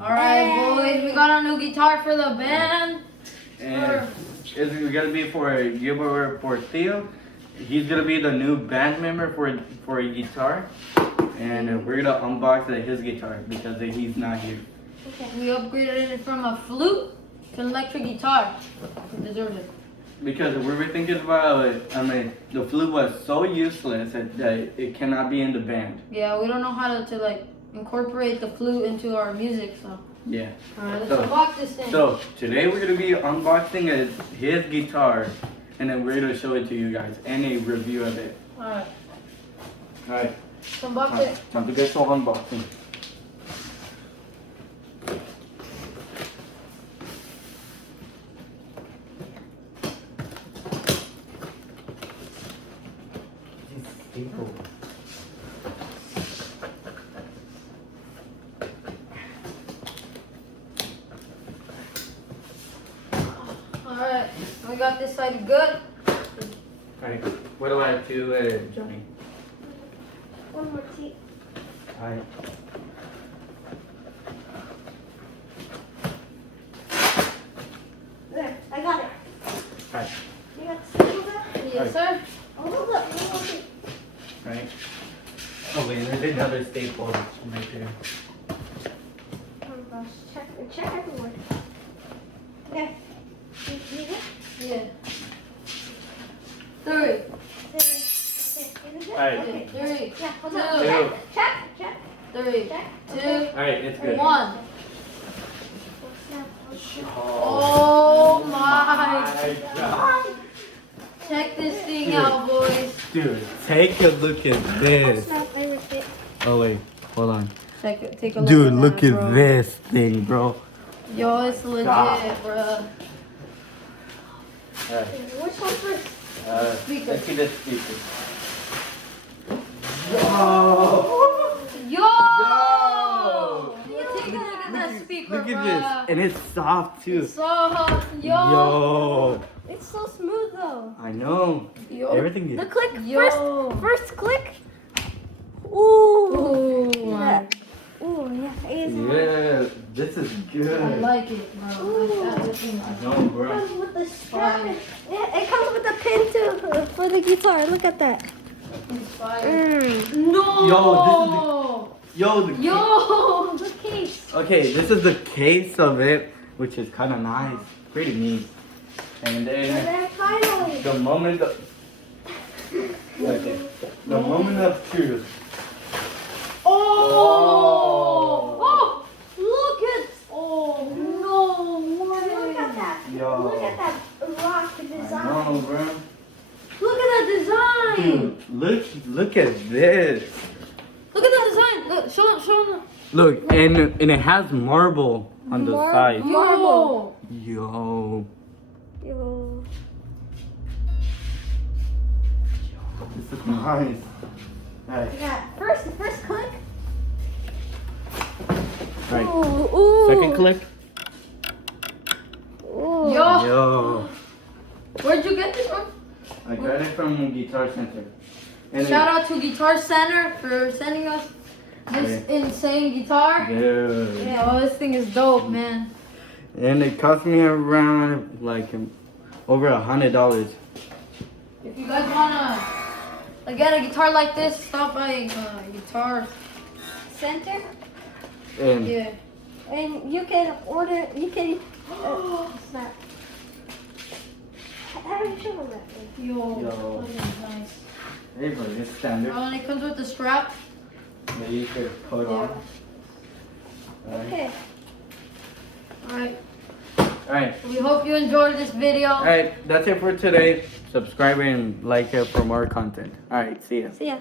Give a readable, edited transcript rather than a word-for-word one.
Alright, boys, we got a new guitar for the band. And it's gonna be for Gilbert Portillo. He's gonna be the new band member for a guitar. And we're gonna unbox his guitar because he's not here. We upgraded it from a flute to an electric guitar. He deserves it. Because we were thinking about it, the flute was so useless that it cannot be in the band. Yeah, we don't know how to like incorporate the flute into our music, so. Yeah. Alright, let's unbox this thing. So today we're gonna be unboxing his guitar, and then we're gonna show it to you guys and a review of it. Alright. Alright. Unbox it. Time to get to unboxing. Alright, we got this side good. Alright, what do I do, Johnny? One more tea. Alright. There, I got it. Alright. You got the staple there? Yes, sir. Oh, hold up. Hold up. Right. Oh wait, there's another staple right there. Oh gosh, check everywhere. Okay. You need it? Yeah. Three. Okay, is it? Alright. Okay. Three. Yeah, hold Two. up. Check. Three. Check. Two. Alright, it's good. One. Oh, Oh my. God. Check this thing Dude. out, boys. Dude, take a look at this. Everything. Oh wait, hold on. Take a look Dude, at look that, at bro. this thing, bro. Yo, it's legit, God. bro. Which one first? Speaker. Let's see the speaker. Yo! Yo! Take a look at that speaker, Look bro. at this, and it's soft too. Soft. Yo! Yo, It's so smooth though. I know. Yo. Everything is. The click Yo. first click. Ooh. Ooh, Yeah. Ooh, yeah. Yeah, this is I good. like it, bro. Ooh. I like that thing. I know, It bro. comes with the strap. Fine. Yeah, it comes with a pin too for the guitar. Look at that. It's fire. Mm. No! Yo, the Yo, the case. Okay, this is the case of it, which is kind of nice, pretty neat. And And then then finally. the moment of the moment of truth. Oh! Oh! Look at. Oh no! Look at that. Yo. Look at that rock I design. know, bro. Look at that design! Dude, look at this. Look at that design! Look, show them. Look, and it has marble on the side. Yo! Yo, Yo. this is nice. Alright, Yeah. First click. right. Ooh, ooh. Second click. Ooh. Yo! Yo, Where'd you get this from? I got it from Guitar Center. And Shout out to Guitar Center for sending us this insane guitar. Dude. Yeah, well, this thing is dope, man. And it cost me around like over $100. If you guys wanna get a guitar like this, stop by Guitar Center. And Yeah. And you can order. You can. Snap. How do you show them that thing? Yo, Yo. that is nice. hey, but it's standard Oh, and it comes with the strap. that you could put on. Alright. Okay. Alright. Alright. We hope you enjoyed this video. Alright, that's it for today. Subscribe and like it for more content. Alright, see ya. See ya.